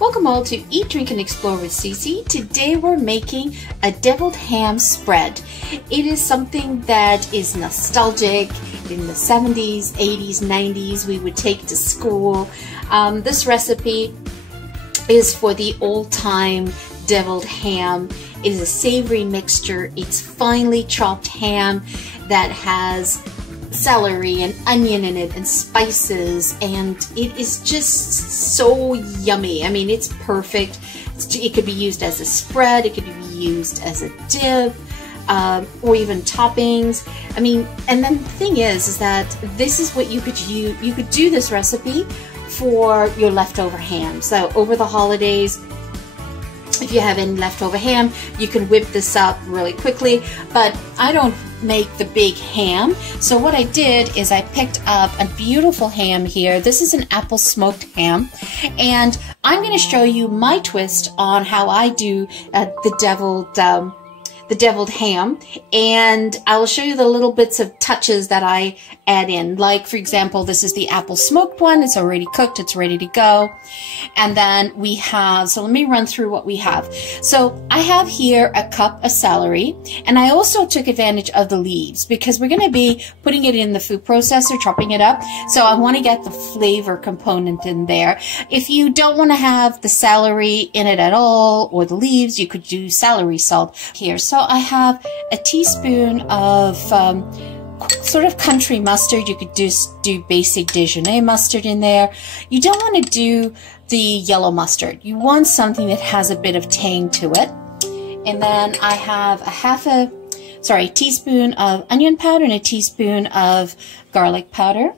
Welcome all to Eat, Drink, and Explore with Cece. Today we're making a deviled ham spread. It is something that is nostalgic. In the 70s, 80s, 90s, we would take to school. This recipe is for the old-time deviled ham. It is a savory mixture. It's finely chopped ham that has celery and onion in it and spices, and it is just so yummy. I mean, it's perfect. It could be used as a spread, it could be used as a dip, or even toppings. I mean, and then the thing is that this is what you could use. You could do this recipe for your leftover ham. So over the holidays, if you have any leftover ham, you can whip this up really quickly, but I don't make the big ham. So what I did is I picked up a beautiful ham here. This is an apple smoked ham, and I'm going to show you my twist on how I do the deviled ham, and I will show you the little bits of touches that I add in. Like, for example, this is the apple smoked one. It's already cooked. It's ready to go. And then we have, so let me run through what we have. So I have here a cup of celery, and I also took advantage of the leaves because we're going to be putting it in the food processor, chopping it up. So I want to get the flavor component in there. If you don't want to have the celery in it at all, or the leaves, you could do celery salt here. So I have a teaspoon of sort of country mustard. You could just do basic Dijon mustard in there. You don't want to do the yellow mustard. You want something that has a bit of tang to it. And then I have a teaspoon of onion powder and a teaspoon of garlic powder.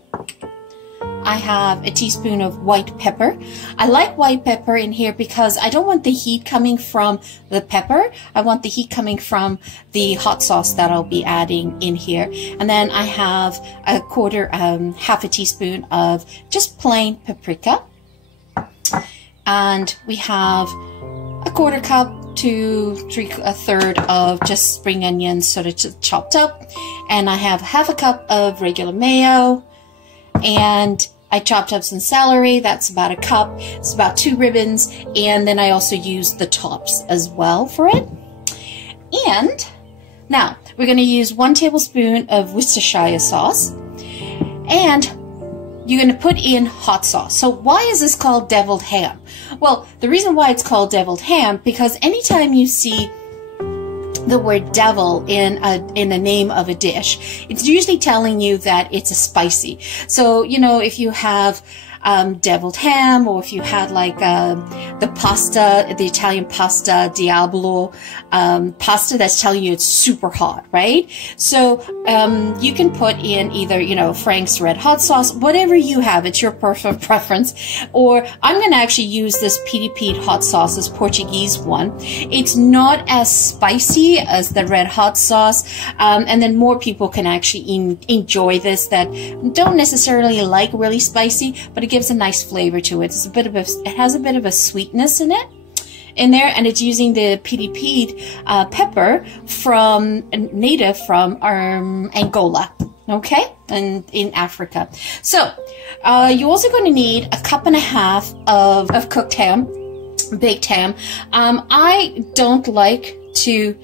I have a teaspoon of white pepper. I like white pepper in here because I don't want the heat coming from the pepper. I want the heat coming from the hot sauce that I'll be adding in here. And then I have half a teaspoon of just plain paprika. And we have a quarter cup to a third of just spring onions sort of chopped up. And I have half a cup of regular mayo. And I chopped up some celery. That's about a cup. It's about 2 ribbons. And then I also used the tops as well for it. And now we're going to use 1 tablespoon of Worcestershire sauce. And you're going to put in hot sauce. So why is this called deviled ham? Well, the reason why it's called deviled ham, because anytime you see the word devil in a name of a dish, it's usually telling you that it's a spicy. So, you know, if you have deviled ham, or if you had like the pasta, the Italian pasta Diablo pasta, that's telling you it's super hot, right? So you can put in either, you know, Frank's red hot sauce, whatever you have, it's your personal preference. Or I'm going to actually use this PDP hot sauce, this Portuguese one. It's not as spicy as the red hot sauce, and then more people can actually enjoy this that don't necessarily like really spicy, but it gives a nice flavor to it. It has a bit of a sweetness in there, and it's using the PDP pepper native from Angola, okay, and in Africa. So you're also going to need a cup and a half of cooked ham, baked ham. I don't like to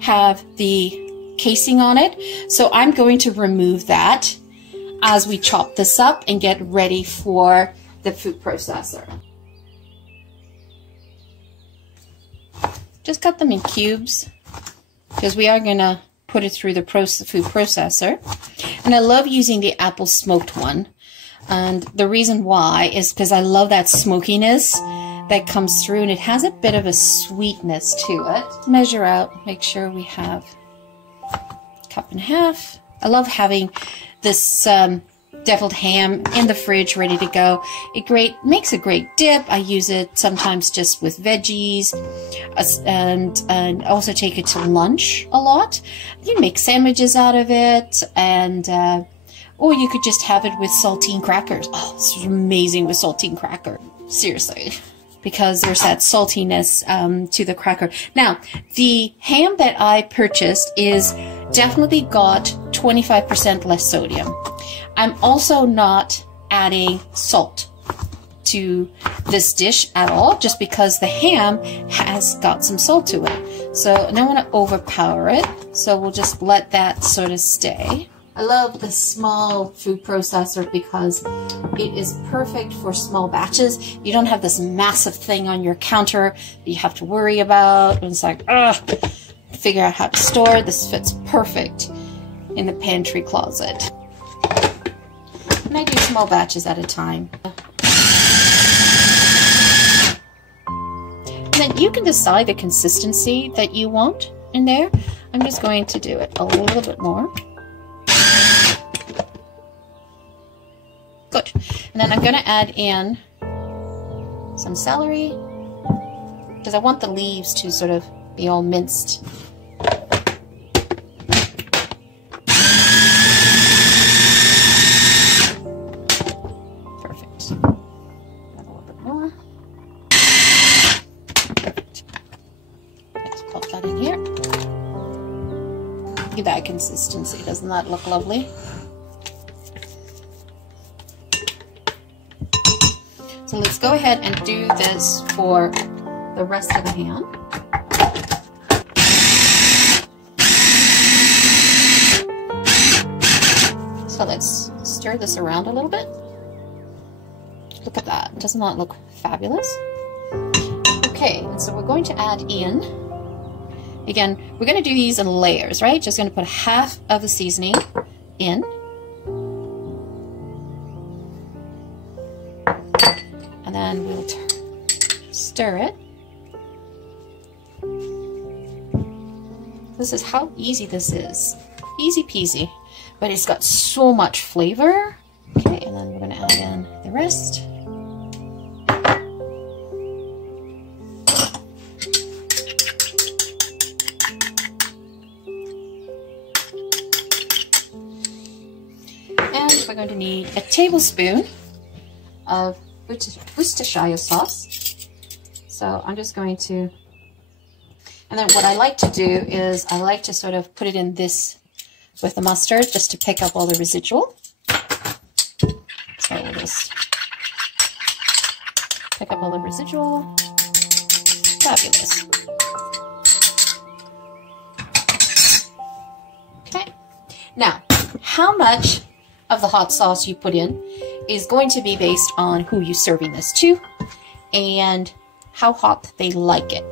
have the casing on it, so I'm going to remove that as we chop this up and get ready for the food processor. Just cut them in cubes because we are going to put it through the food processor. And I love using the apple smoked one. And the reason why is because I love that smokiness that comes through, and it has a bit of a sweetness to it. Measure out, make sure we have a cup and a half. I love having this deviled ham in the fridge ready to go. It makes a great dip. I use it sometimes just with veggies, and also take it to lunch a lot. You can make sandwiches out of it, and or you could just have it with saltine crackers. Oh, this is amazing with saltine cracker. Seriously. Because there's that saltiness to the cracker. Now, the ham that I purchased is definitely got 25% less sodium. I'm also not adding salt to this dish at all, just because the ham has got some salt to it. So I don't want to overpower it, so we'll just let that sort of stay. I love the small food processor because it is perfect for small batches. You don't have this massive thing on your counter that you have to worry about. And it's like, ugh, figure out how to store it. This fits perfect in the pantry closet. And I do small batches at a time. And then you can decide the consistency that you want in there. I'm just going to do it a little bit more. Good. And then I'm going to add in some celery because I want the leaves to sort of be all minced. Perfect. Add a little bit more. Perfect. Let's pop that in here. Look at that consistency. Doesn't that look lovely? So let's go ahead and do this for the rest of the ham. So let's stir this around a little bit. Look at that. Doesn't that look fabulous? Okay, and so we're going to add in, again, we're going to do these in layers, right? Just going to put half of the seasoning in. And then we'll stir it. This is how easy this is. Easy peasy. But it's got so much flavor. Okay, and then we're going to add in the rest. And we're going to need a tablespoon of Worcestershire sauce. So I'm just going to, and then what I like to do is I like to sort of put it in this with the mustard just to pick up all the residual. So we'll just pick up all the residual. Fabulous. Okay. Now, how much of the hot sauce you put in is going to be based on who you're serving this to and how hot they like it.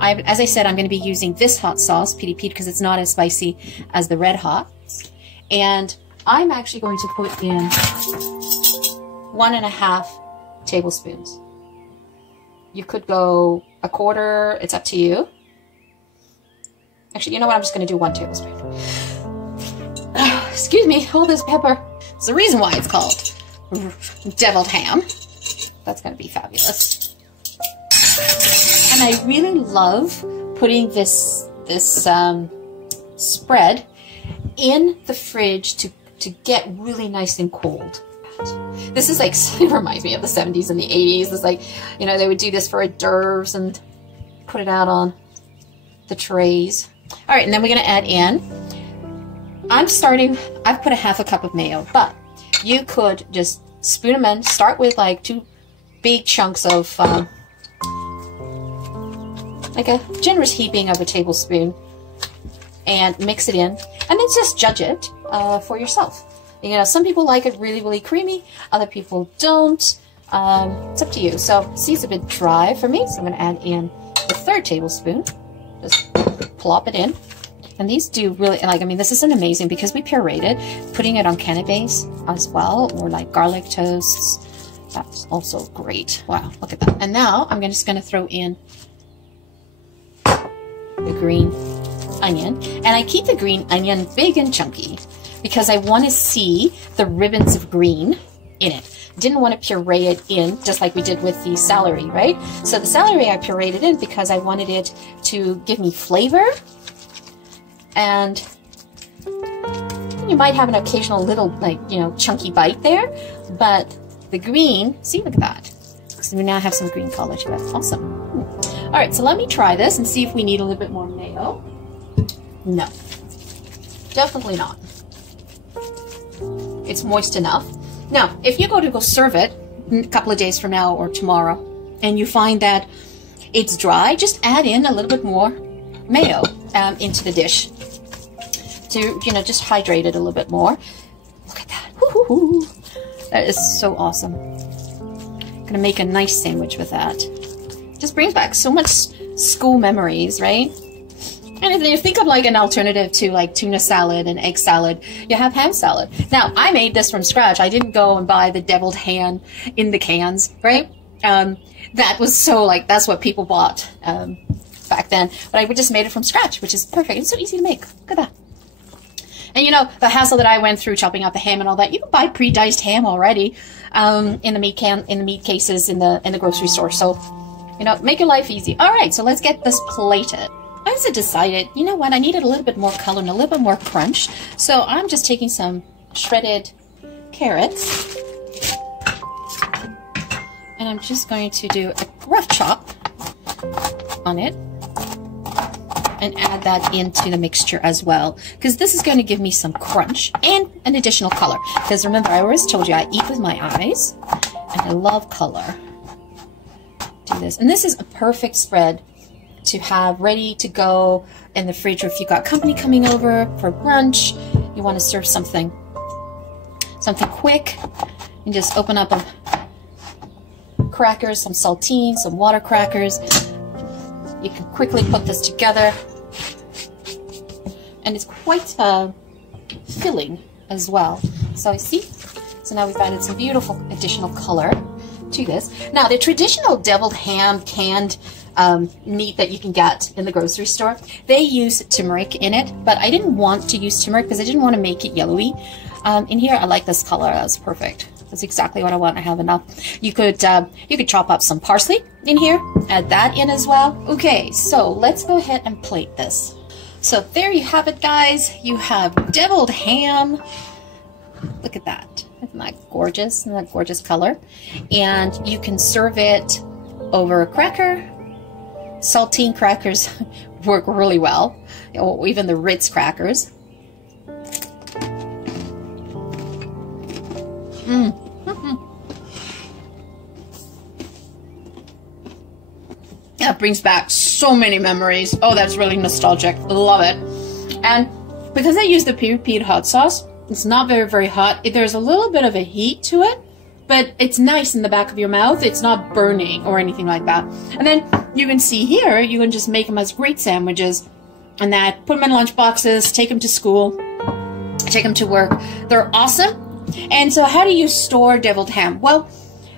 As I said, I'm going to be using this hot sauce, Piri Piri, because it's not as spicy as the red hot. And I'm actually going to put in 1.5 tablespoons. You could go a quarter, it's up to you. Actually, you know what? I'm just going to do 1 tablespoon. Excuse me, all this pepper. It's the reason why it's called deviled ham. That's going to be fabulous. And I really love putting this spread in the fridge to get really nice and cold. This is like, it reminds me of the 70s and the 80s. It's like, you know, they would do this for hors d'oeuvres and put it out on the trays. All right, and then we're going to add in, I've put 1/2 cup of mayo, but you could just spoon them in. Start with like 2 big chunks of, like a generous heaping of a tablespoon, and mix it in, and then just judge it for yourself. You know, some people like it really, really creamy. Other people don't. It's up to you. So, see, it's a bit dry for me, so I'm going to add in the 3rd tablespoon. Just plop it in. And these do really, like, I mean, this isn't amazing because we puree it, putting it on canapes as well, or like garlic toasts. That's also great. Wow, look at that. And now I'm just going to throw in the green onion. And I keep the green onion big and chunky because I want to see the ribbons of green in it. Didn't want to puree it in just like we did with the celery, right? So the celery I pureed it in because I wanted it to give me flavor. And you might have an occasional little, like, you know, chunky bite there, but the green, see, look at that. So we now have some green color to it. Awesome. All right, so let me try this and see if we need a little bit more mayo. No, definitely not. It's moist enough. Now, if you go serve it a couple of days from now or tomorrow, and you find that it's dry, just add in a little bit more mayo into the dish to, you know, just hydrate it a little bit more. Look at that. Woo-hoo-hoo. That is so awesome. I'm gonna make a nice sandwich with that. Just brings back so much school memories, right? And if you think of like an alternative to like tuna salad and egg salad, you have ham salad. Now, I made this from scratch. I didn't go and buy the deviled ham in the cans, right? That was so like, that's what people bought back then. But I just made it from scratch, which is perfect. It's so easy to make. Look at that. And you know, the hassle that I went through chopping up the ham and all that, you can buy pre-diced ham already in the meat cases in the grocery store. So, you know, make your life easy. All right, so let's get this plated. I also decided, you know what, I needed a little bit more color and a little bit more crunch. So I'm just taking some shredded carrots. And I'm just going to do a rough chop on it. And add that into the mixture as well. Because this is going to give me some crunch and an additional color. Because remember, I always told you I eat with my eyes. And I love color. Do this. And this is a perfect spread to have ready to go in the fridge, or if you've got company coming over for brunch, you want to serve something quick, and just open up a crackers, some saltine, some water crackers. You can quickly put this together, and it's quite filling as well. So you see, so now we've added some beautiful additional color to this. Now the traditional deviled ham canned meat that you can get in the grocery store, they use turmeric in it, but I didn't want to use turmeric because I didn't want to make it yellowy. In here, I like this color. That's perfect. That's exactly what I want. I have enough. You could chop up some parsley in here, add that in as well. Okay, so let's go ahead and plate this. So there you have it, guys. You have deviled ham. Look at that. Isn't that gorgeous? Isn't that gorgeous color? And you can serve it over a cracker. Saltine crackers work really well, or even the Ritz crackers. That brings back so many memories. Oh, that's really nostalgic. Love it. And because I use the pea hot sauce, it's not very hot. There's a little bit of a heat to it, but it's nice in the back of your mouth. It's not burning or anything like that. And then you can see here, you can just make them as great sandwiches and that, put them in lunch boxes, take them to school, take them to work. They're awesome. And so how do you store deviled ham? Well,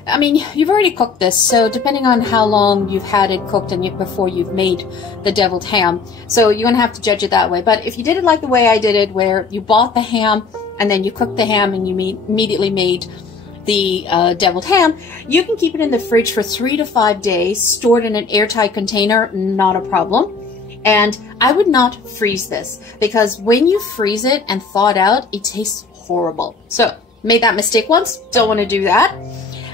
I mean, you've already cooked this, so depending on how long you've had it cooked and before you've made the deviled ham, so you're going to have to judge it that way. But if you did it like the way I did it, where you bought the ham and then you cooked the ham and you immediately made the deviled ham, you can keep it in the fridge for 3 to 5 days, stored in an airtight container, not a problem. And I would not freeze this, because when you freeze it and thaw it out, it tastes horrible. So, made that mistake once, don't want to do that.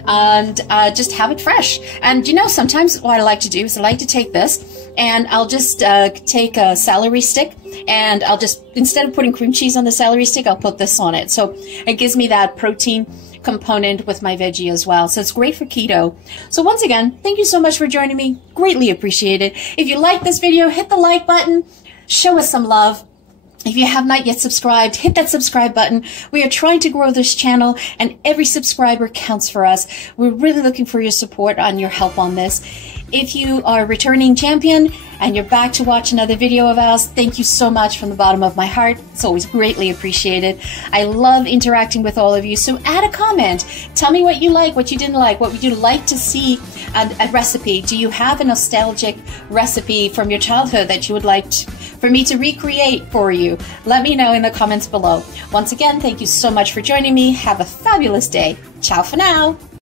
And just have it fresh. And you know, sometimes what I like to do is I like to take this and I'll just take a celery stick, and I'll just, instead of putting cream cheese on the celery stick, I'll put this on it. So it gives me that protein component with my veggie as well. So it's great for keto. So once again, thank you so much for joining me. Greatly appreciate it. If you like this video, hit the like button, show us some love. If you have not yet subscribed, hit that subscribe button. We are trying to grow this channel, and every subscriber counts for us. We're really looking for your support and your help on this. If you are a returning champion and you're back to watch another video of ours, thank you so much from the bottom of my heart. It's always greatly appreciated. I love interacting with all of you, so add a comment. Tell me what you like, what you didn't like, what would you like to see a recipe. Do you have a nostalgic recipe from your childhood that you would like for me to recreate for you? Let me know in the comments below. Once again, thank you so much for joining me. Have a fabulous day. Ciao for now.